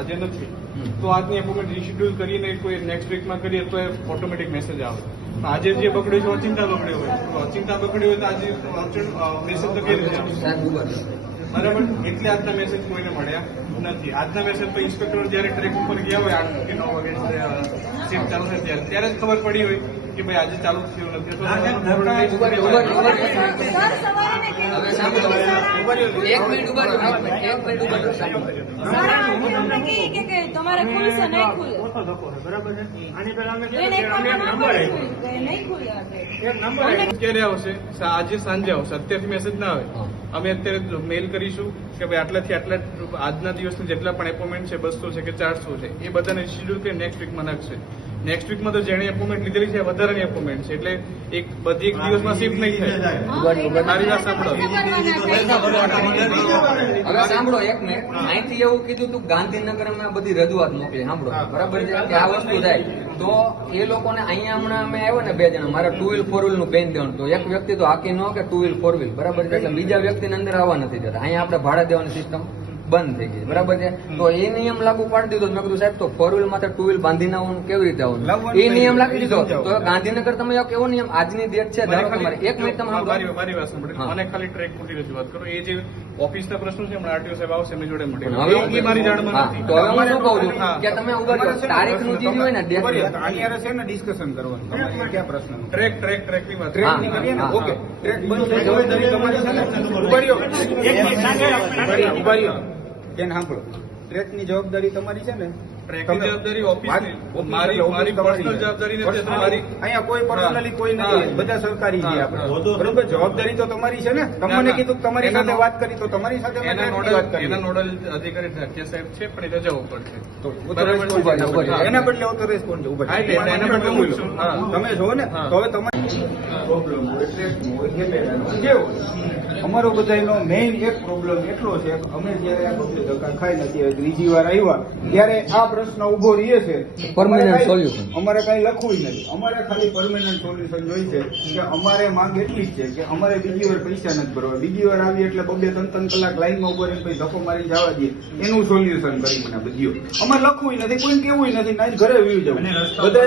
આજે નથી. તો આજની એપોઇન્ટમેન્ટ રીશેડ્યુલ કરીને કોઈ નેક્સ્ટ વીકમાં કરીએ તો એ ઓટોમેટિક મેસેજ આવે. આજે જે બગડ્યું છે અચિંતા બગડ્યો હોય. તો અચિંતા બગડ્યું હોય તો આજે મેસેજ તો કેવી રીતે. બરાબર? એટલે આજના મેસેજ કોઈને મળ્યા નથી. આજના મેસેજ તો ઇન્સ્પેક્ટર જયારે ટ્રેક ઉપર ગયા હોય આઠ કે નવ વાગે શિફ્ટ ચાલુ થાય ત્યારે ત્યારે જ ખબર પડી હોય કે ભાઈ આજે ચાલુ થયું નથી. એક મિનિટ ઊભા રહો, મિનિટ, મિનિટ ઊભા રહો, તમારે ખુલશે નહીં ખુલે. બરાબર છે? આની પહેલા અમે નંબર ક્યારે આવશે આજે સાંજે આવશે. અત્યારથી મેસેજ ના આવે. અમે અત્યારે મેલ કરીશું કે ભાઈ આટલાથી આટલા આજના દિવસની જેટલા પણ એપોઇન્ટમેન્ટ છે બસો છે કે ચારસો છે એ બધાને શેડ્યુલ કરી નેક્સ્ટ વીકમાં નાખશે. નેક્સ્ટ વીકમાં તો જેણે એપોઇન્ટમેન્ટ લીધેલી છે એ વધારાની એપોઇન્ટમેન્ટ છે. એટલે એક બધી એક દિવસમાં શિફ્ટ નહીં થાય. મારી વાત સાંભળો. હવે સાંભળો એક મિનિટ અહીંથી એવું કીધું તું ગાંધીનગર અમે બધી રજૂઆત મોકલી. સાંભળો. બરાબર છે? કે આ વસ્તુ થાય. તો એ લોકોને અહીંયા હમણાં અમે આવ્યો ને બે જણા. મારા ટુ વ્હીલ ફોર વ્હીલનું બેન દેવાનું. તો એક વ્યક્તિ તો હાકી ન કે ટુ વ્હીલ ફોર વ્હીલ બરાબર છે? એટલે બીજા વ્યક્તિને અંદર આવવા નથી જતા અહીંયા આપણે ભાડા દેવાની સિસ્ટમ બંધ થઈ ગઈ. બરાબર છે? તો એ નિયમ લાગુ પાડી દીધો. મેં કીધું સાહેબ તો ફોર વ્હીલ માથે ટુ વ્હીલ બાંધીને આવવાનું કેવી રીતે આવવાનું? એ નિયમ લાગી દીધો. તો ગાંધીનગર તમે એક એવો નિયમ આજની ડેટ છે ધારો કે મારે એક મિનિટ તમે મારી વાત સાંભળી. મને ખાલી ટ્રેક પૂરતી રજૂઆત કરો. એ જે ઓફિસના પ્રશ્નો છે હમણાં આરટીઓ સાહેબ આવશે એમની જોડે મળી હવે એ મારી જાણમાં નથી. તો હવે હું શું કહું છું? કે તમે ઊભા કરો તારીખનું જે હોય ને ડેટ આની હારે છે ને ડિસ્કશન કરવાનું તમારે ક્યાં પ્રશ્ન ટ્રેક ટ્રેક ટ્રેકની વાત ટ્રેકની કરીએ ને ઓકે ટ્રેક બંધ થઈ ગયો તમારી સાથે ઊભા રહ્યો એક મિનિટ આવો, ઊભા રહ્યો બેન સાંભળો. ટ્રેટની જવાબદારી તમારી છે ને? ટ્રેકની જવાબદારી ઓફિસની. મારી- મારી તમારી જવાબદારી નથી, તમારી- અહીંયા કોઈ પર્સનલી કોઈ નથી. બધા સરકારી છે આપણે. બરોબર? જવાબદારી તો તમારી છે ને? તમને કીધું તમારી સાથે વાત કરી તો તમારી સાથે એના નોડલ એના નોડલ અધિકારી સાહેબ છે પણ એને જવું પડશે તો. એના બદલે. ઊભા એના હું તમે જો ને? તો હવે તમારે પ્રોબ્લેમ અમારો બધાનો મેઇન એક પ્રોબ્લેમ એટલો છે કે અમે જ્યારે આ બધું ધક્કા ખાઈ નથી ત્રીજી વાર આવ્યા ત્યારે આ પ્રશ્ન ઊભો રહીએ છે પરમાનન્ટ અમારે કાંઈ- solution. અમારે કઈ લખવું નથી. અમારે ખાલી પરમેનન્ટ સોલ્યુશન જોઈએ છે કે અમારે માંગ એટલી જ છે કે અમારે બીજી વાર પૈસા નથી ભરવા. બીજી વાર આવી એટલે બબે ત્રણ ત્રણ કલાક લાઈનમાં ઊભો રહીને પછી ધક્કો મારી જવા દઈએ. એનું સોલ્યુશન કરી મને બધું અમારે લખવું નથી કોઈ કેવું નથી ના ઘરે વ્યુ જવું બધા